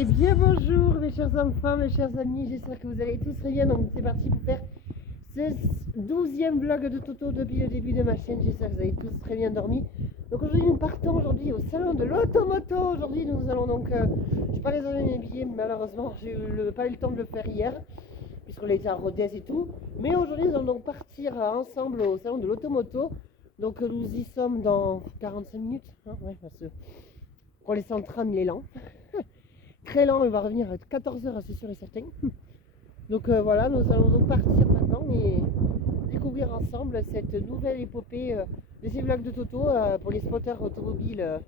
Et bien bonjour mes chers enfants, mes chers amis, j'espère que vous allez tous très bien. Donc c'est parti pour faire ce 12e vlog de Toto depuis le début de ma chaîne. J'espère que vous avez tous très bien dormi. Donc aujourd'hui nous partons aujourd'hui au salon de l'automoto. Aujourd'hui nous allons donc, je n'ai pas réservé mes billets malheureusement, j'ai pas eu le temps de le faire hier puisqu'on était à Rodez et tout. Mais aujourd'hui nous allons donc partir ensemble au salon de l'automoto. Donc nous y sommes dans 45 minutes, hein, ouais, parce que pour les centres tram il est lent. Très lent, il va revenir à 14h, c'est sûr et certain. Donc voilà, nous allons donc partir maintenant et découvrir ensemble cette nouvelle épopée de ces vlogs de Toto pour les spotters automobiles.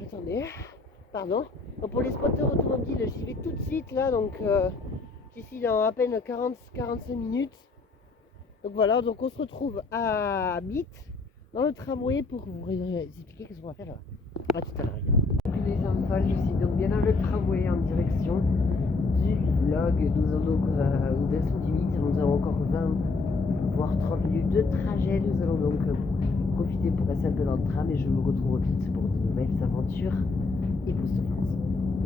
Attendez, pardon. Donc pour les spotters automobiles, j'y vais tout de suite là, donc d'ici dans à peine 40-45 minutes. Donc voilà, donc on se retrouve à Bit, dans le tramway pour vous expliquer ce qu'on va faire là. À tout à l'heure. Les enfants, je suis donc bien dans le tramway en direction du vlog. Nous allons donc au direction du 8, nous avons encore 20 voire 30 minutes de trajet. Nous allons donc profiter pour passer un peu dans le tram et je vous retrouve vite pour de nouvelles aventures et époustouflantes.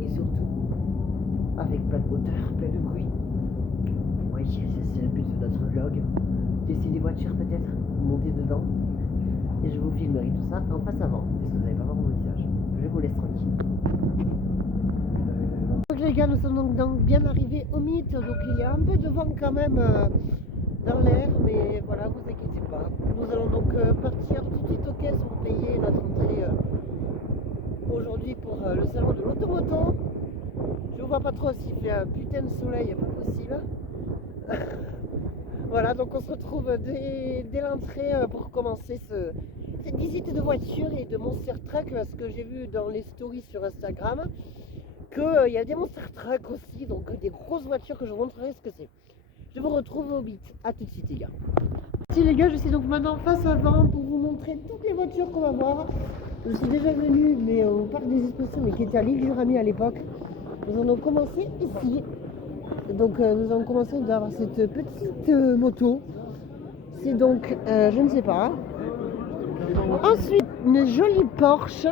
Et surtout avec plein de moteur, plein de bruit. Oui, c'est le but de notre vlog. Tester des voitures peut-être, monter dedans et je vous filmerai tout ça en face avant parce que vous n'allez pas voir mon visage. Je vous laisse tranquille. Donc les gars, nous sommes donc bien arrivés au mythe, donc il y a un peu de vent quand même dans l'air, mais voilà, vous inquiétez pas. Nous allons donc partir tout de suite aux caisses pour payer notre entrée aujourd'hui pour le salon de l'automoto. Je ne vois pas trop s'il fait un putain de soleil, pas possible. Voilà, donc on se retrouve dès l'entrée pour commencer cette visite de voiture et de Monster Truck, parce que j'ai vu dans les stories sur Instagram qu'il y a des Monster Truck aussi, donc des grosses voitures que je vous montrerai ce que c'est. Je vous retrouve au Bit, à tout de suite les gars. Si les gars, je suis donc maintenant face avant pour vous montrer toutes les voitures qu'on va voir. Je suis déjà venue mais au parc des expositions, mais qui était à l'île du Rami à l'époque. Nous allons commencer ici. Donc nous allons commencer d'avoir cette petite moto. C'est donc, je ne sais pas. Ensuite, une jolie Porsche,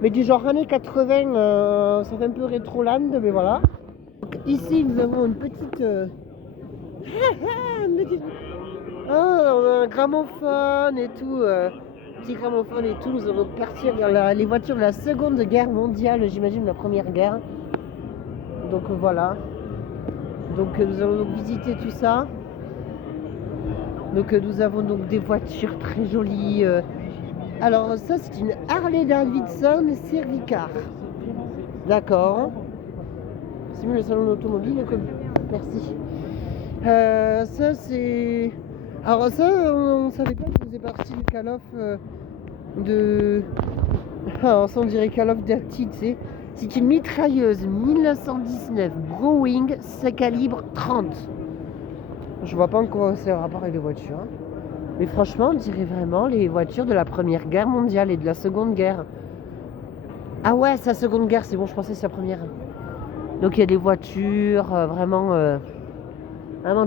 mais du genre années 80, ça fait un peu rétroland, mais voilà. Donc, ici, nous avons une petite... Ah, on a un gramophone et tout, petit gramophone et tout. Nous allons partir dans les voitures de la Seconde Guerre mondiale, j'imagine la Première Guerre. Donc voilà. Donc nous allons donc visiter tout ça. Donc nous avons donc des voitures très jolies. Alors ça c'est une Harley Davidson Cervicar. D'accord. C'est mieux le salon automobile comme... Merci. Ça c'est... Alors ça on savait pas que faisait partie du Call of de... Alors ça on dirait Call of Duty, tu sais. C'est une mitrailleuse 1919 Browning, c'est calibre 30. Je vois pas en quoi c'est un rapport avec les voitures. Mais franchement, on dirait vraiment les voitures de la Première Guerre mondiale et de la Seconde Guerre. Ah ouais, c'est la Seconde Guerre, c'est bon, je pensais que c'est la Première. Donc il y a des voitures vraiment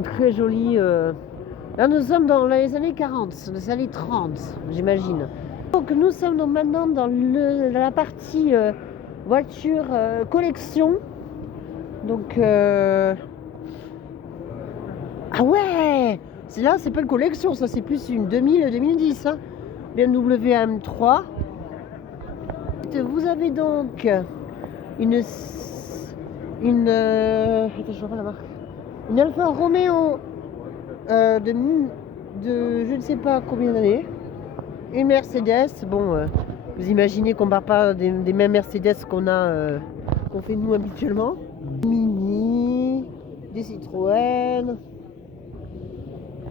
très jolies. Là, nous sommes dans les années 40, les années 30, j'imagine. Donc nous sommes donc maintenant dans la partie... voiture collection. Donc ah ouais, c'est là, c'est pas une collection, ça c'est plus une 2000-2010 hein. BMW M3. Vous avez donc une attends, je vois pas la marque. Une Alfa Romeo de je ne sais pas combien d'années. Une Mercedes, bon vous imaginez qu'on ne parle pas des mêmes Mercedes qu'on fait nous habituellement. Mini, des Citroën.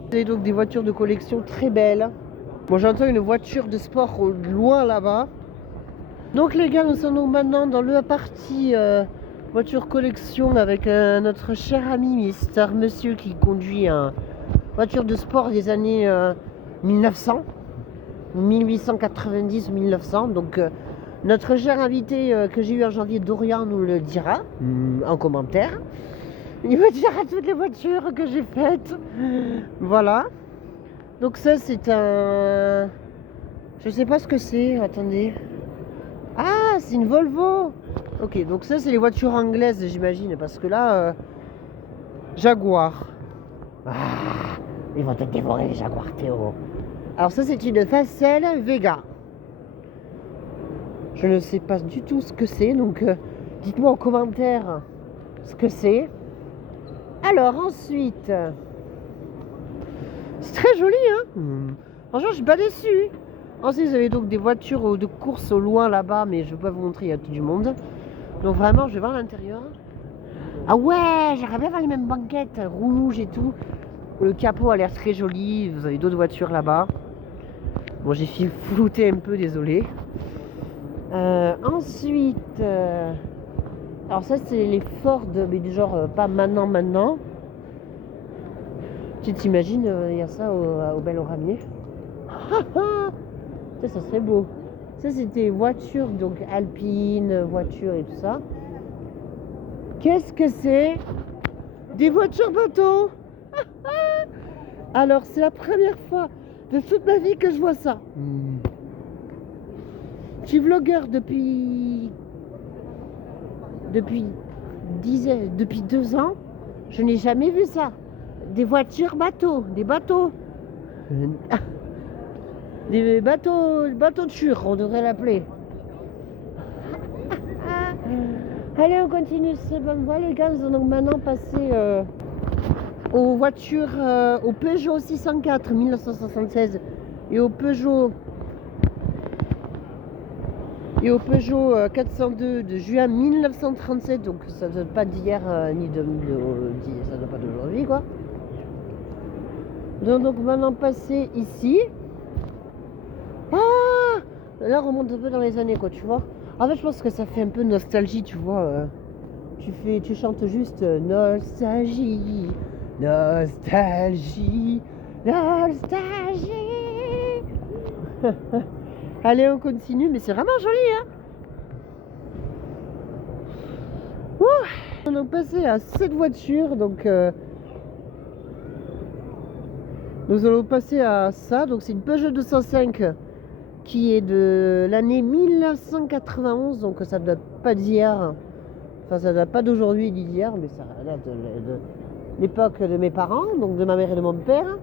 Vous avez donc des voitures de collection très belles. Bon, j'entends une voiture de sport au loin là-bas. Donc les gars, nous sommes donc maintenant dans la partie voiture collection avec notre cher ami Mister Monsieur qui conduit une voiture de sport des années 1900. 1890-1900, donc notre cher invité que j'ai eu en janvier, Dorian, nous le dira en commentaire. Il me dira toutes les voitures que j'ai faites. Voilà. Donc ça c'est un... Je sais pas ce que c'est, attendez. Ah, c'est une Volvo. Ok, donc ça, c'est les voitures anglaises, j'imagine. Parce que là, Jaguar. Ah, ils vont te dévorer les Jaguars, Théo. Alors ça, c'est une Facel Vega. Je ne sais pas du tout ce que c'est, donc dites-moi en commentaire ce que c'est. Alors ensuite, c'est très joli, hein. Franchement, je suis pas déçue. Ensuite, vous avez donc des voitures de course au loin là-bas, mais je ne vais pas vous montrer, il y a tout du monde. Donc vraiment, je vais voir l'intérieur. Ah ouais, j'aimerais bien voir les mêmes banquettes rouges et tout. Le capot a l'air très joli. Vous avez d'autres voitures là-bas. Bon, j'ai flouté un peu, désolé. Ensuite, alors ça c'est les Ford, mais du genre pas maintenant. Tu t'imagines, il y a ça au Bel Oramier. Ça serait beau. Ça c'était voiture, donc alpine, voiture et tout ça. Qu'est-ce que c'est? Des voitures bateaux. Alors c'est la première fois de toute ma vie que je vois ça. Je suis vlogueur depuis 2 ans. Je n'ai jamais vu ça. Des voitures bateaux, des bateaux. Des bateaux de chure, on devrait l'appeler. Allez, on continue cette bonne voie, les gars. Nous allons maintenant passer aux voitures, au Peugeot 604 1976 et au Peugeot 402 de juin 1937. Donc ça ne date pas d'hier ni ça ne date pas d'aujourd'hui, quoi. Donc maintenant passer ici. Ah, là on remonte un peu dans les années, quoi, tu vois. En fait, je pense que ça fait un peu nostalgie, tu vois. Tu chantes juste nostalgie, nostalgie, nostalgie. Allez, on continue, mais c'est vraiment joli, hein. Ouh, on a passé à cette voiture, donc nous allons passer à ça. Donc c'est une Peugeot 205 qui est de l'année 1991, donc ça ne date pas d'hier. Enfin, ça ne date pas d'aujourd'hui ni d'hier, mais ça date de l'époque de mes parents, donc de ma mère et de mon père.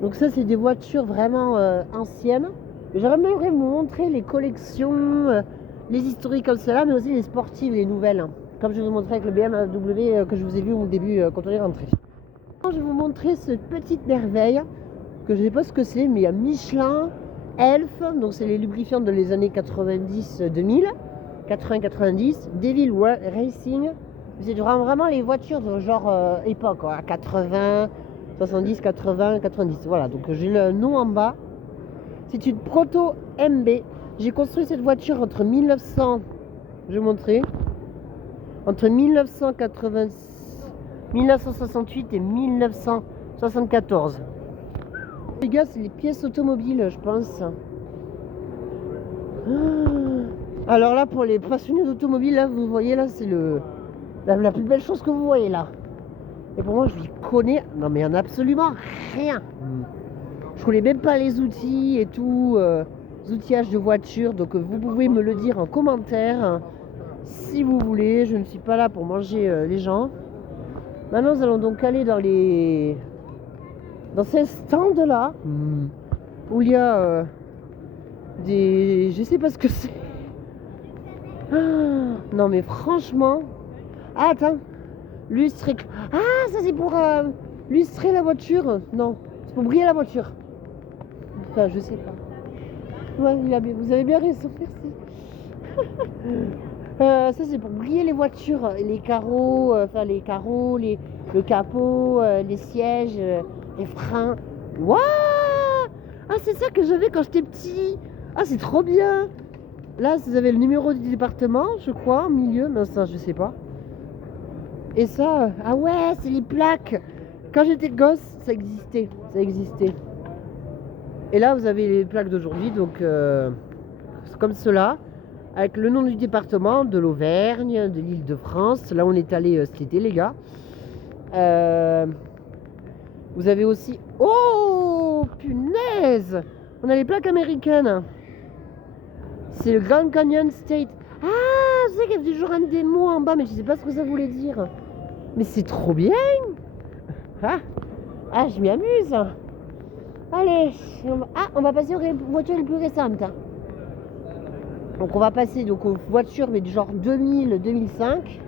Donc ça, c'est des voitures vraiment anciennes. J'aimerais vous montrer les collections, les historiques comme cela, mais aussi les sportives, les nouvelles. Comme je vous montrais avec le BMW que je vous ai vu au début quand on est rentré. Je vais vous montrer cette petite merveille, que je ne sais pas ce que c'est, mais il y a Michelin, Elf, donc c'est les lubrifiants de les années 90-2000, 80-90, Devil Racing. C'est vraiment les voitures de genre époque, quoi, 80, 70, 80, 90. Voilà, donc j'ai le nom en bas. C'est une Proto MB. J'ai construit cette voiture entre 1900, je vais vous montrer, entre 1968 et 1974. Les gars, c'est les pièces automobiles, je pense. Alors là, pour les passionnés d'automobile, là, vous voyez, là, c'est la plus belle chose que vous voyez, là. Et pour moi, je n'y connais, non mais en absolument rien. Je connais même pas les outils et tout, outillage de voiture. Donc vous pouvez me le dire en commentaire si vous voulez. Je ne suis pas là pour manger les gens. Maintenant, nous allons donc aller dans ces stands là où il y a je sais pas ce que c'est. Ah, non mais franchement. Ah, attends. Lustrer. Ah, ça c'est pour lustrer la voiture. Non, c'est pour briller la voiture. Enfin, je sais pas. Ouais, vous avez bien raison, merci. Ça c'est pour briller les voitures, les carreaux, le capot, les sièges, les freins. Waouh! Ah, c'est ça que j'avais quand j'étais petit. Ah, c'est trop bien. Là, vous avez le numéro du département, je crois, au milieu, mais ça, je sais pas. Et ça, ah ouais, c'est les plaques. Quand j'étais gosse, ça existait. Et là, vous avez les plaques d'aujourd'hui, donc c'est comme cela, avec le nom du département, de l'Auvergne, de l'Île-de-France. Là, on est allé cet été, les gars. Vous avez aussi... Oh, punaise! On a les plaques américaines. C'est le Grand Canyon State. Ah, je sais qu'il y avait toujours un des mots en bas, mais je sais pas ce que ça voulait dire. Mais c'est trop bien. Ah, je m'y amuse. Allez, on va passer aux voitures les plus récentes. Donc on va passer donc aux voitures mais du genre 2000-2005.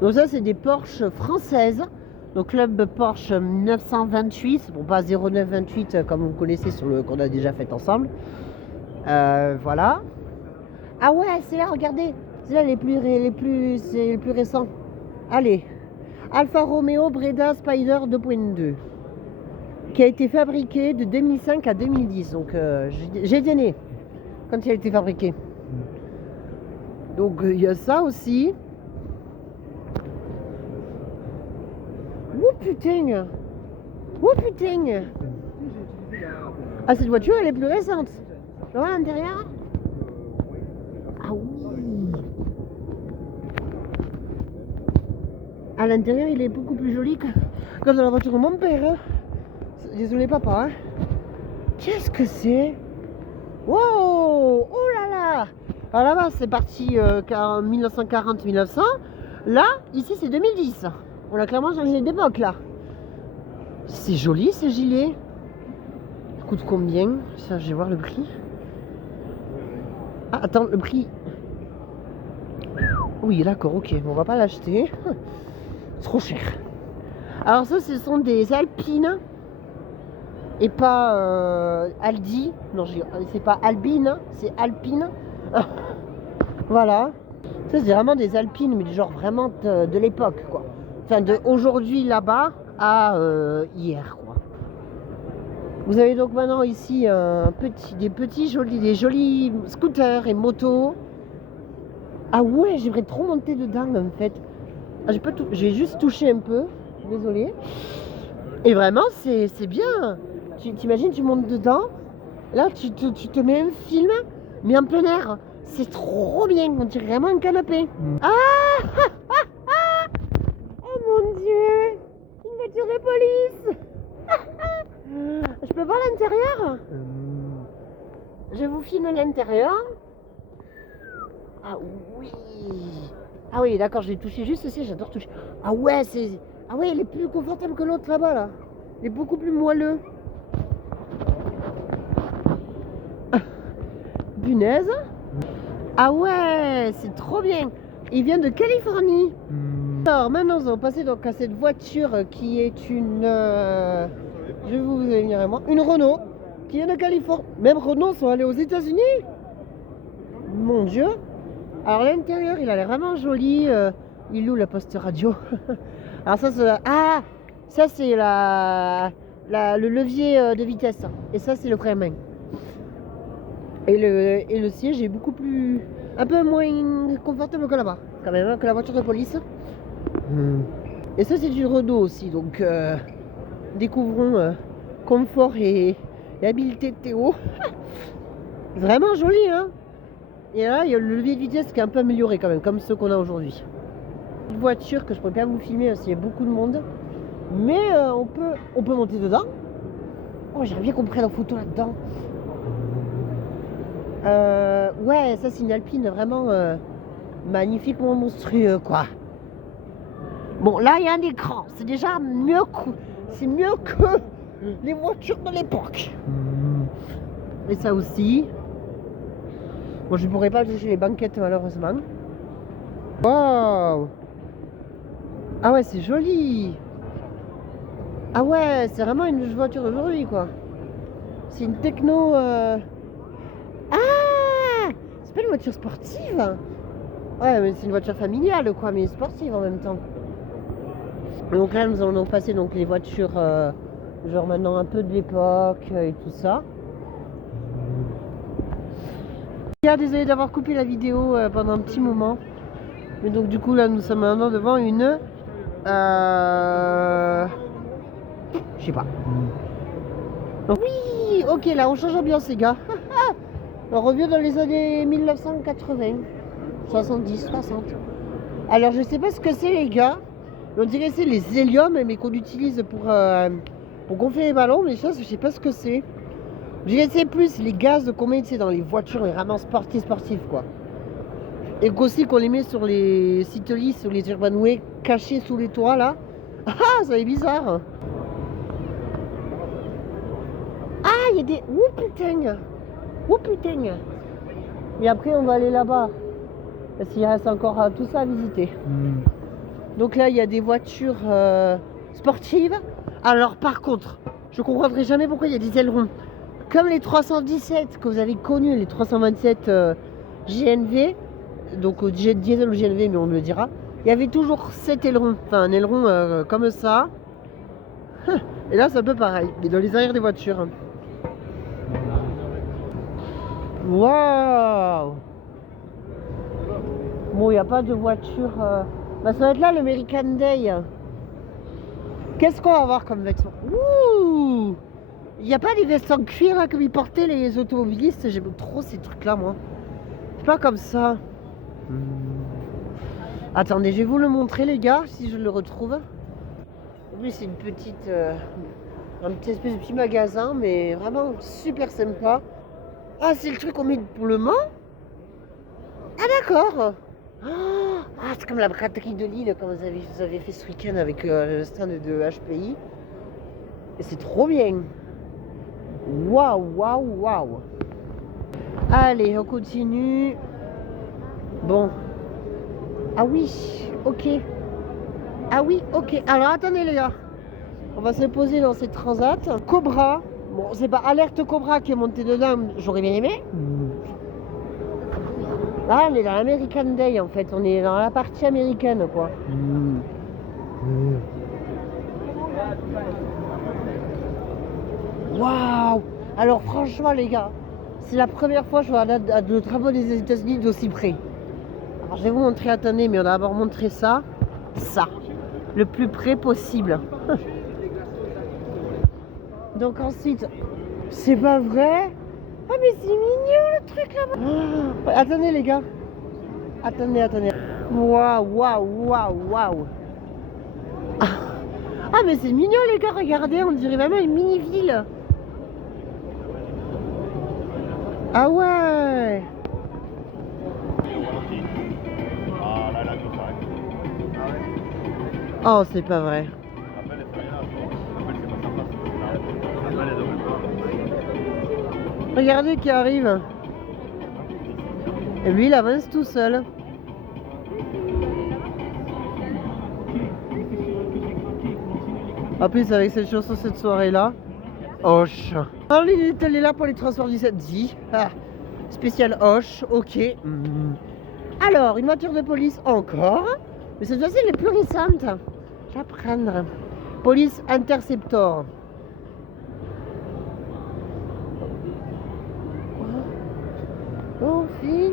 Donc ça c'est des Porsche françaises. Donc club Porsche 928, bon pas 0928 comme vous connaissez sur le qu'on a déjà fait ensemble. Voilà. Ah ouais, c'est là, regardez. C'est là les plus récents. Allez. Alfa Romeo Breda Spider 2.2 qui a été fabriqué de 2005 à 2010. Donc j'ai été né quand il a été fabriqué. Donc il y a ça aussi. Oh putain. Oh putain. Ah, cette voiture elle est plus récente. Tu vois l'intérieur? Ah oui. À l'intérieur il est beaucoup plus joli que dans la voiture de mon père. Hein. Désolé papa. Hein. Qu'est-ce que c'est? Wow. Oh là là. Alors là-bas c'est parti en 1940-1900. Là, ici c'est 2010. On a clairement changé d'époque là. C'est joli ces gilets. Ça coûte combien? Ça, je vais voir le prix. Ah, attends, le prix. Oui, d'accord, ok. On va pas l'acheter. C'est trop cher. Alors ça, ce sont des Alpines. Et pas Aldi. Non, c'est pas Albine, c'est Alpine. Voilà. Ça, c'est vraiment des Alpines, mais du genre vraiment de l'époque, quoi. Enfin, de aujourd'hui là-bas à hier, quoi. Vous avez donc maintenant ici des jolis scooters et motos. Ah ouais, j'aimerais trop monter dedans en fait. Ah, j'ai juste touché un peu, désolé. Et vraiment, c'est bien. T'imagines, tu montes dedans. Là, tu te mets un film, mais en plein air. C'est trop bien. On dirait vraiment un canapé. Ah oh mon Dieu, une voiture de police. Je peux voir l'intérieur? Je vous filme l'intérieur. Ah oui. Ah oui, d'accord, j'ai touché juste ici, j'adore toucher. Ah ouais, ah ouais, il est plus confortable que l'autre là-bas là. Il est beaucoup plus moelleux. Punaise. Ah ouais, c'est trop bien. Il vient de Californie. Alors maintenant, nous allons passer donc à cette voiture qui est une... je vais vous venir à moi. Une Renault qui vient de Californie. Même Renault sont allés aux États-Unis. Mon Dieu. Alors l'intérieur, il a l'air vraiment joli. Il est où la poste radio? Alors ça, ça c'est le levier de vitesse. Et ça, c'est le frein à main. Et le siège est beaucoup plus... un peu moins confortable que là-bas, quand même, hein, que la voiture de police. Et ça, c'est une Renault aussi. Donc, découvrons confort et habileté de Théo. Vraiment joli, hein. Et là, il y a le levier de vitesse qui est un peu amélioré quand même, comme ceux qu'on a aujourd'hui. Une voiture que je pourrais pas vous filmer parce qu'il y a beaucoup de monde. Mais on peut monter dedans. Oh, j'aimerais bien qu'on prenne la photo là-dedans. Ouais, ça c'est une Alpine vraiment magnifiquement monstrueux, quoi. Bon, là, il y a un écran. C'est déjà mieux que les voitures de l'époque. Et ça aussi. Bon, je ne pourrais pas toucher les banquettes malheureusement. Wow. Ah ouais, c'est joli. Ah ouais, c'est vraiment une voiture d'aujourd'hui, quoi. C'est une techno... Ah, c'est pas une voiture sportive. Ouais, mais c'est une voiture familiale, quoi, mais sportive en même temps. Donc là, nous allons donc passer donc, les voitures, genre maintenant un peu de l'époque et tout ça. Désolé d'avoir coupé la vidéo pendant un petit moment. Mais donc du coup là nous sommes maintenant devant une... je sais pas. Donc, oui, ok, là on change d'ambiance les gars. On revient dans les années 1980, 70, 60. Alors je sais pas ce que c'est les gars. On dirait que c'est les héliums mais qu'on utilise pour gonfler les ballons. Mais ça je sais pas ce que c'est. Je sais plus les gaz de combien tu sais dans les voitures vraiment sportives quoi. Et qu'aussi qu'on les met sur les Citely, sur les Urbanway, cachés sous les toits là. Ah, ça est bizarre. Ah, il y a des... Oh putain. Oh putain. Et après on va aller là-bas. Parce qu'il reste encore tout ça à visiter. Donc là il y a des voitures sportives. Alors par contre, je comprendrai jamais pourquoi il y a des ailerons. Comme les 317 que vous avez connus, les 327 GNV, donc diesel ou GNV, mais on me le dira. Il y avait toujours 7 ailerons, enfin un aileron comme ça. Et là c'est un peu pareil, mais dans les arrières des voitures. Waouh! Bon, il n'y a pas de voiture. Bah, ça va être là l'American Day. Qu'est-ce qu'on va voir comme vêtements? Ouh! Il n'y a pas des vestes en cuir là comme ils portaient les automobilistes. J'aime trop ces trucs là, moi. C'est pas comme ça. Attendez, je vais vous le montrer, les gars, si je le retrouve. Oui, c'est une petite. Un petit espèce de petit magasin, mais vraiment super sympa. Ah, c'est le truc qu'on met pour le Mans? Ah, d'accord! Ah, c'est comme la braderie de Lille, comme vous avez fait ce week-end avec le stand de HPI. Et c'est trop bien! Waouh, waouh, waouh! Allez, on continue. Bon. Ah oui, ok. Ah oui, ok. Alors attendez les gars. On va se poser dans cette transat. Cobra. Bon, c'est pas Alerte Cobra qui est monté dedans, j'aurais bien aimé. Là, on est dans l'American Day en fait. On est dans la partie américaine quoi. Waouh! Alors franchement les gars, c'est la première fois que je vois le drapeau des États-Unis d'aussi près. Alors je vais vous montrer, attendez, mais on va d'abord montrer ça. Ça. Le plus près possible. Donc ensuite, c'est pas vrai? Ah mais c'est mignon le truc là-bas. Oh, attendez les gars. Attendez, attendez. Waouh, waouh, waouh, waouh. Ah mais c'est mignon les gars, regardez, on dirait vraiment une mini-ville. Ah ouais. Oh, c'est pas vrai. Regardez qui arrive. Et lui, il avance tout seul. En plus, avec cette chanson, cette soirée-là. Hoche. Alors, il est là pour les transports du samedi. Ah, spécial Hoche, ok. Alors, une voiture de police encore. Mais cette fois-ci, elle est plus récente. Je vais la prendre. Police Interceptor. On finit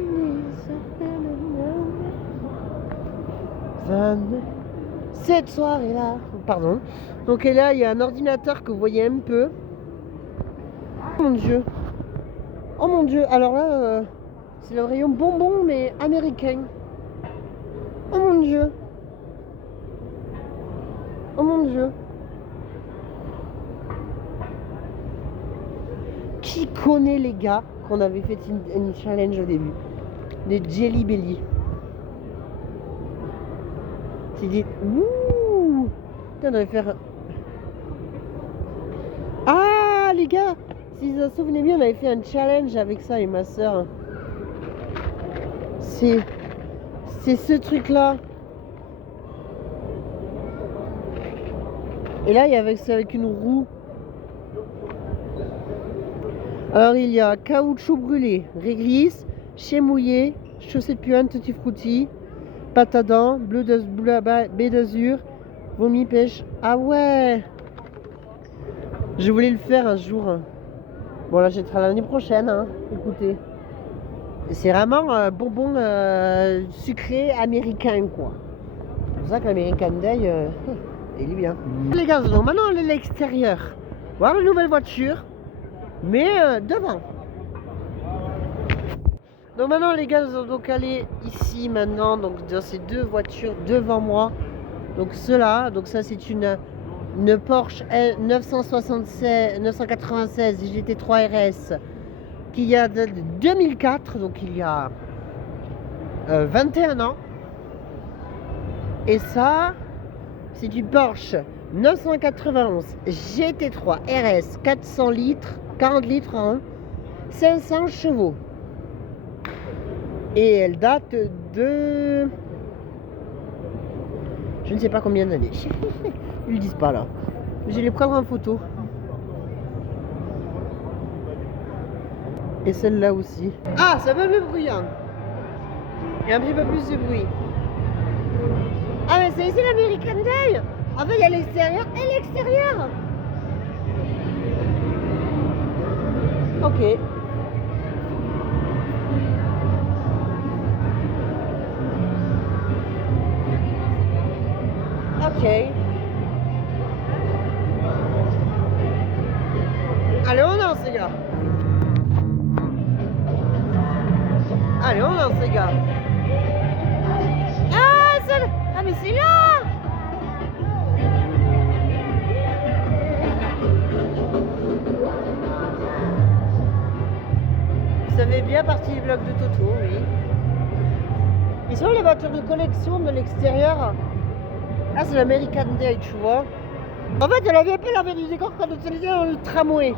cette soirée-là. Pardon. Donc et là, il y a un ordinateur que vous voyez un peu. Oh mon dieu. Oh mon dieu. Alors là, c'est le rayon bonbon, mais américain. Oh mon dieu. Oh mon dieu. Qui connaît les gars qu'on avait fait une challenge au début? Les Jelly Belly. C'est dit. Ouh. Putain, on devrait faire. Ah les gars, si vous vous souvenez bien, on avait fait un challenge avec ça et ma soeur. C'est ce truc là. Et là, il y avait ça avec une roue. Alors, il y a caoutchouc brûlé, réglisse, chien mouillé, chaussettes puantes, tutti frutti, pâte à dents, baie d'azur, vomi, pêche. Ah ouais! Je voulais le faire un jour. Bon, là, j'achèterai l'année prochaine, hein. Écoutez. C'est vraiment un bonbon sucré américain, quoi. C'est pour ça que l'American Day, il est bien. Les gars, donc maintenant, on est à l'extérieur. Voir une nouvelle voiture. Mais devant. Donc maintenant les gars, nous allons donc aller ici maintenant, donc dans ces deux voitures devant moi. Donc cela, donc ça c'est une une Porsche 996 GT3 RS qui a de 2004, donc il y a 21 ans. Et ça, c'est du Porsche 991 GT3 RS 400 litres, 40 litres, hein, 500 chevaux. Et elle date de... je ne sais pas combien d'années. Ils le disent pas là. Je vais les prendre en photo. Et celle-là aussi. Ah, ça va le bruyant. Il y a un petit peu plus de bruit. Ah mais c'est ici l'American Day. En fait il y a l'extérieur et l'extérieur. Ok. Ok. Allez on lance les gars. Allez on lance les gars. Ah mais c'est là. Ça fait bien partie du bloc de Toto, oui. Ils sont les voitures de collection de l'extérieur. Là c'est l'American Day, tu vois. En fait elle avait appelé du décor quand on était dans le tramway.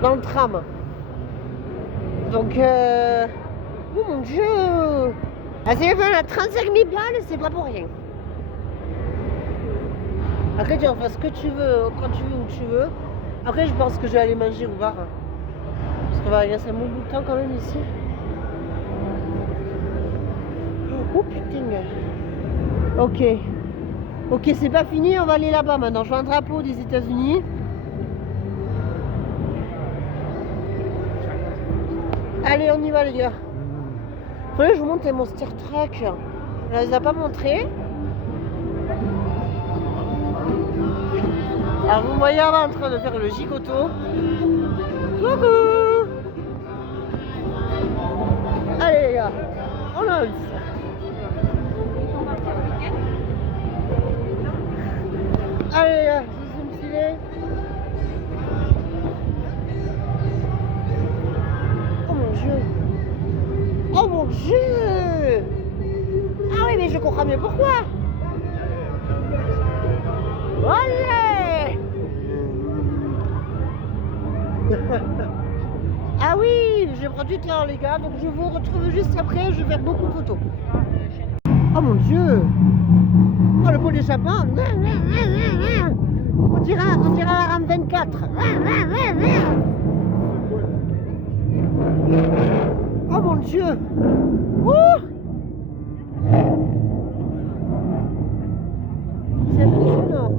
Dans le tram. Donc oh mon dieu. Ah c'est à 35 000 balles, c'est pas pour rien. Après tu en fais ce que tu veux, quand tu veux, où tu veux. Après je pense que je vais aller manger au bar. Parce qu'on va rester un bon bout de temps quand même ici. Oh putain. Ok. Ok, c'est pas fini, on va aller là-bas maintenant. Je vois un drapeau des États-Unis. Allez, on y va les gars. Faudrait que je vous montre mon Star Trek. On les a pas montrés. Alors vous me voyez avant en train de faire le gigoto. Coucou. Allez les gars, on lance. Allez les gars, je vais me filer. Oh mon dieu. Oh mon dieu. Ah oui mais je comprends mieux pourquoi. Allez. Ah oui, j'ai prends du temps les gars, donc je vous retrouve juste après, je vais faire beaucoup de photos. Oh mon dieu. Oh le pot d'échappement. On dirait la rame 24. Oh mon dieu. C'est impressionnant.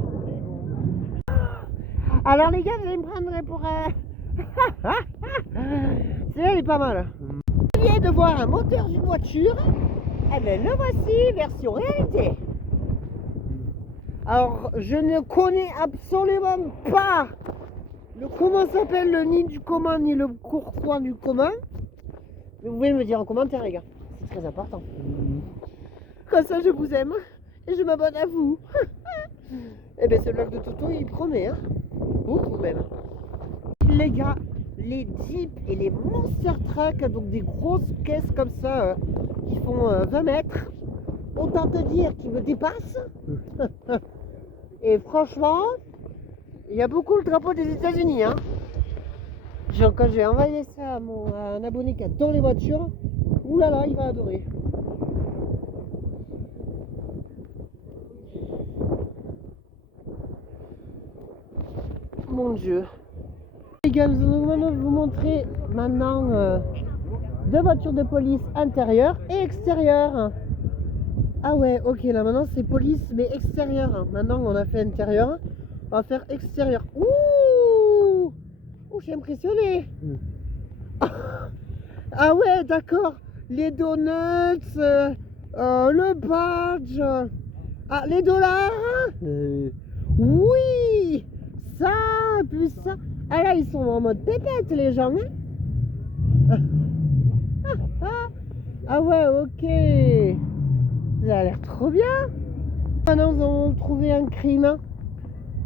Alors les gars, vous allez me prendre pour celle-là elle est pas mal. Je viens de voir un moteur d'une voiture. Eh bien le voici, version réalité. Alors je ne connais absolument pas comment s'appelle le ni du commun ni le pourquoi du commun. Mais vous pouvez me dire en commentaire les gars. C'est très important. Comme ça je vous aime et je m'abonne à vous. Et bien ce vlog de Toto il promet hein. Beaucoup même. Les gars, les Jeep et les Monster Truck, donc des grosses caisses comme ça qui font 20 mètres, autant te dire qu'ils me dépassent. Et franchement, il y a beaucoup le drapeau des États-Unis. Hein. Quand j'ai envoyé ça à un abonné qui adore les voitures, oulala, il va adorer. Mon Dieu. Les gars, nous allons vous montrer maintenant deux voitures de police intérieures et extérieures. Ah ouais, ok, là maintenant c'est police mais extérieure. Maintenant on a fait intérieur, on va faire extérieur. Ouh, je suis impressionné. Ah ouais, d'accord. Les donuts, le badge, ah les dollars. Oui, ça, plus ça. Ah là, ils sont en mode pépette, les gens. Hein. Ah ouais, ok. Ça a l'air trop bien. Maintenant, nous avons trouvé un crime.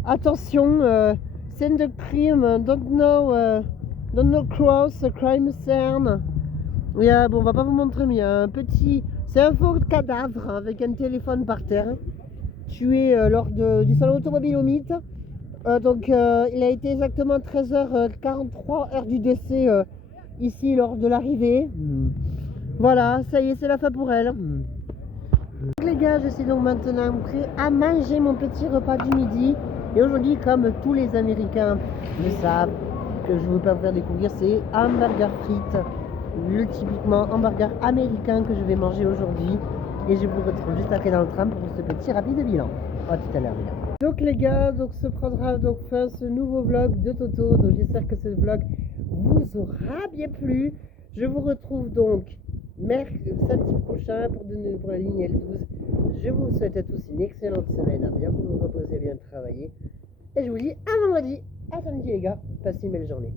Attention, scène de crime, don't know cross, crime scene. Bon, on va pas vous montrer, mais il y a un petit... C'est un faux cadavre avec un téléphone par terre, tué lors du salon automobile au Mythe. Il a été exactement 13h43, heure du décès, ici lors de l'arrivée. Voilà, ça y est, c'est la fin pour elle. Donc les gars, je suis donc maintenant prêt à manger mon petit repas du midi. Et aujourd'hui, comme tous les Américains le savent, que je veux pas vous faire découvrir, c'est hamburger frites. Le typiquement hamburger américain que je vais manger aujourd'hui. Et je vous retrouve juste après dans le tram pour ce petit rapide bilan. À tout à l'heure les gars. Donc les gars, se prendra donc fin ce nouveau vlog de Toto. Donc j'espère que ce vlog vous aura bien plu. Je vous retrouve donc samedi prochain pour la ligne L12. Je vous souhaite à tous une excellente semaine, à bien vous reposer, bien travailler. Et je vous dis à vendredi, à samedi les gars. Passez une belle journée.